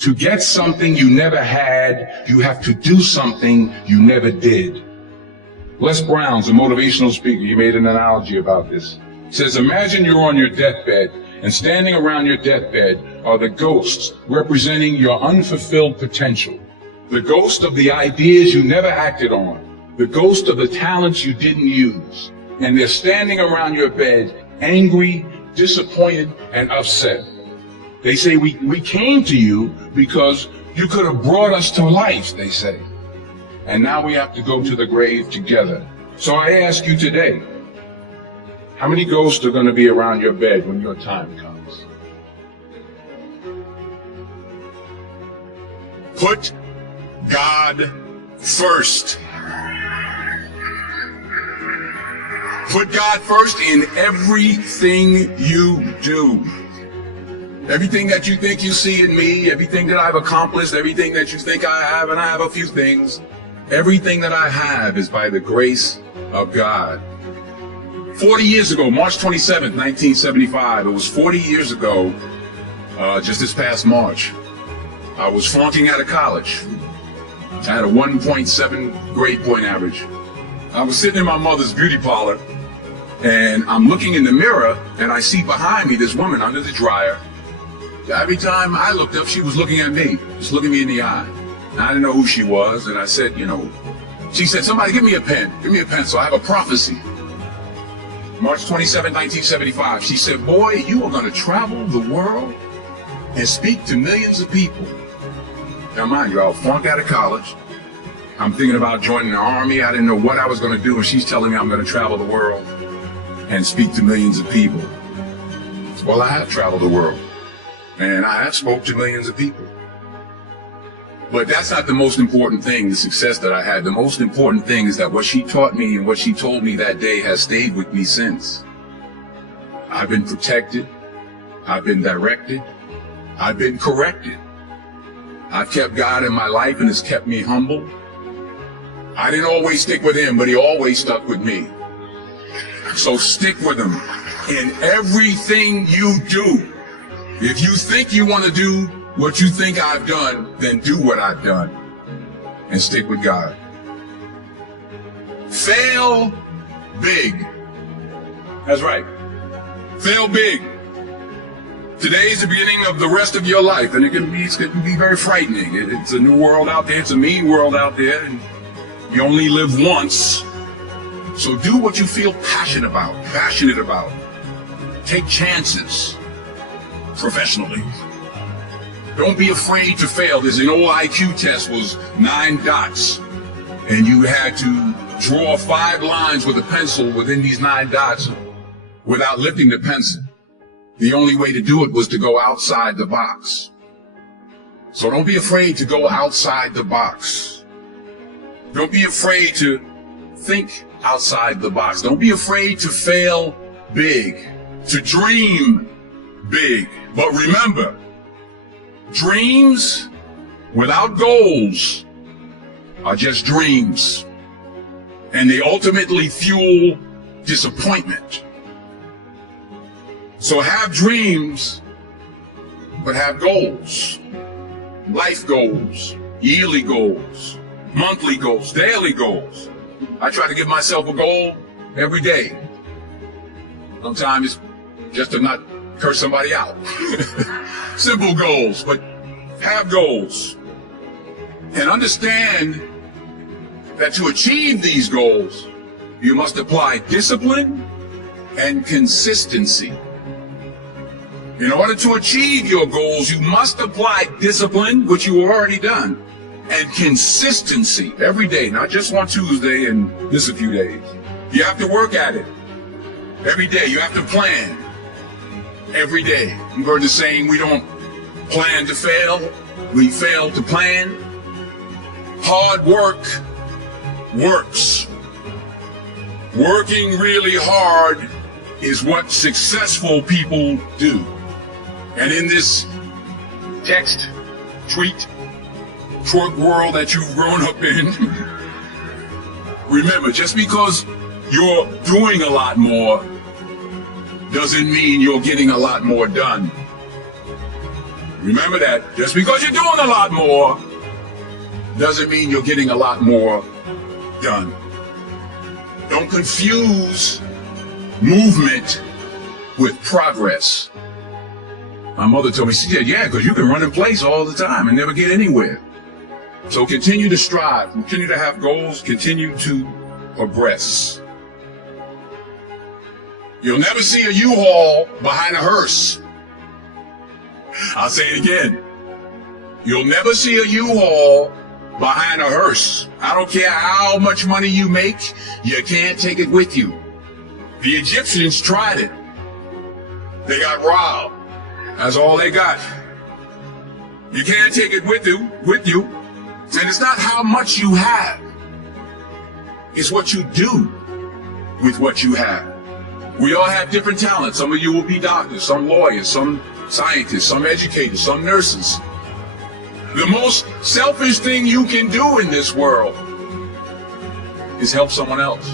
To get something you never had, you have to do something you never did. Les Brown's a motivational speaker. He made an analogy about this. He says, imagine you're on your deathbed, and standing around your deathbed are the ghosts representing your unfulfilled potential. The ghost of the ideas you never acted on. The ghost of the talents you didn't use. And they're standing around your bed, angry, disappointed, and upset. They say, we came to you because you could have brought us to life, they say. And now we have to go to the grave together. So I ask you today, how many ghosts are going to be around your bed when your time comes? Put God first. Put God first in everything you do. Everything that you think you see in me, everything that I've accomplished, everything that you think I have, and I have a few things, everything that I have is by the grace of God. 40 years ago, March 27th, 1975, it was 40 years ago, just this past March, I was flunking out of college. I had a 1.7 grade point average. I was sitting in my mother's beauty parlor, and I'm looking in the mirror, and I see behind me this woman under the dryer. Every time I looked up, she was looking at me, just looking me in the eye. And I didn't know who she was, and I said, she said, somebody give me a pen, give me a pencil, I have a prophecy. March 27, 1975, she said, boy, you are going to travel the world and speak to millions of people. Now mind you, I was flunked out of college. I'm thinking about joining the army. I didn't know what I was going to do, and she's telling me I'm going to travel the world and speak to millions of people. Well, I have traveled the world. And I have spoke to millions of people. But that's not the most important thing, the success that I had. The most important thing is that what she taught me and what she told me that day has stayed with me since. I've been protected. I've been directed. I've been corrected. I've kept God in my life and it's kept me humble. I didn't always stick with him, but he always stuck with me. So stick with him in everything you do. If you think you want to do what you think I've done, then do what I've done and stick with God. Fail big. That's right. Fail big. Today is the beginning of the rest of your life, and it can be very frightening. It's a new world out there. It's a mean world out there, and you only live once. So do what you feel passionate about. Take chances. Professionally. Don't be afraid to fail. There's an old IQ test was 9 dots, and you had to draw 5 lines with a pencil within these 9 dots without lifting the pencil. The only way to do it was to go outside the box. So don't be afraid to go outside the box. Don't be afraid to think outside the box. Don't be afraid to fail big, to dream big. But remember, dreams without goals are just dreams, and they ultimately fuel disappointment. So have dreams, but have goals. Life goals, yearly goals, monthly goals, daily goals. I try to give myself a goal every day. Sometimes it's just to not curse somebody out. Simple goals, but have goals. And understand that to achieve these goals, you must apply discipline and consistency. In order to achieve your goals, you must apply discipline, which you have already done, and consistency every day, not just one Tuesday and miss a few days. You have to work at it every day. You have to plan every day. You've heard the saying, we don't plan to fail, we fail to plan. Hard work works. Working really hard is what successful people do. And in this text, tweet, twerk world that you've grown up in, remember, just because you're doing a lot more doesn't mean you're getting a lot more done. Remember that. Just because you're doing a lot more doesn't mean you're getting a lot more done. Don't confuse movement with progress. My mother told me, she said, yeah, because you can run in place all the time and never get anywhere. So continue to strive, continue to have goals, continue to progress. You'll never see a U-Haul behind a hearse. I'll say it again. You'll never see a U-Haul behind a hearse. I don't care how much money you make, you can't take it with you. The Egyptians tried it. They got robbed. That's all they got. You can't take it with you. And it's not how much you have. It's what you do with what you have. We all have different talents. Some of you will be doctors, some lawyers, some scientists, some educators, some nurses. The most selfish thing you can do in this world is help someone else.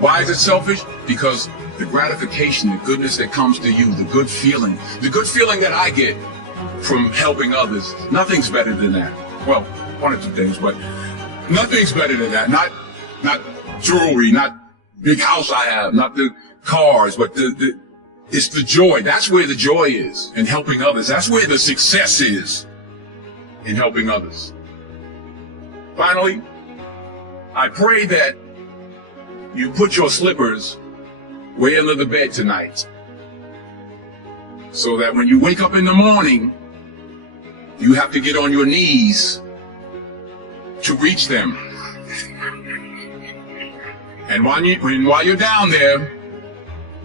Why is it selfish? Because the gratification, the goodness that comes to you, the good feeling that I get from helping others, nothing's better than that. Well, one or two things, but nothing's better than that. Not jewelry, not big house I have, not the cars, but it's the joy. That's where the joy is in helping others. That's where the success is in helping others. Finally, I pray that you put your slippers way under the bed tonight, so that when you wake up in the morning, you have to get on your knees to reach them. And while you're down there,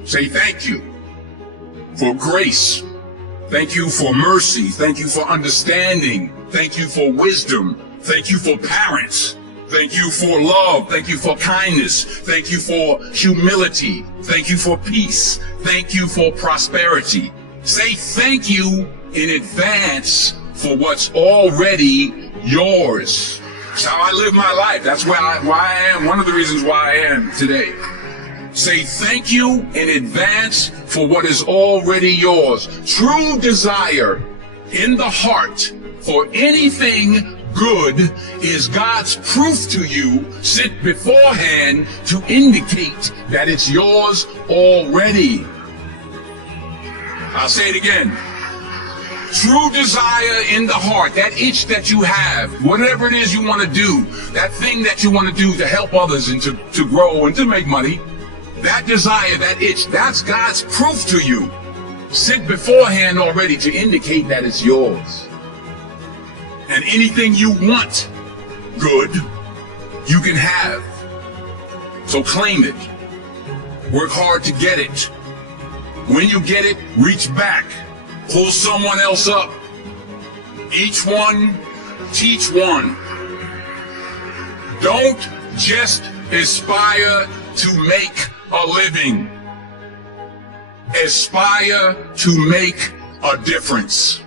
say thank you for grace. Thank you for mercy. Thank you for understanding. Thank you for wisdom. Thank you for parents. Thank you for love. Thank you for kindness. Thank you for humility. Thank you for peace. Thank you for prosperity. Say thank you in advance for what's already yours. That's how I live my life. That's why I am. One of the reasons why I am today. Say thank you in advance for what is already yours. True desire in the heart for anything good is God's proof to you sent beforehand to indicate that it's yours already. I'll say it again. True desire in the heart, that itch that you have, whatever it is you want to do, that thing that you want to do to help others and to grow and to make money, that desire, that itch, that's God's proof to you, sent beforehand already to indicate that it's yours. And anything you want good, you can have. So claim it. Work hard to get it. When you get it, reach back. Pull someone else up. Each one, teach one. Don't just aspire to make a living. Aspire to make a difference.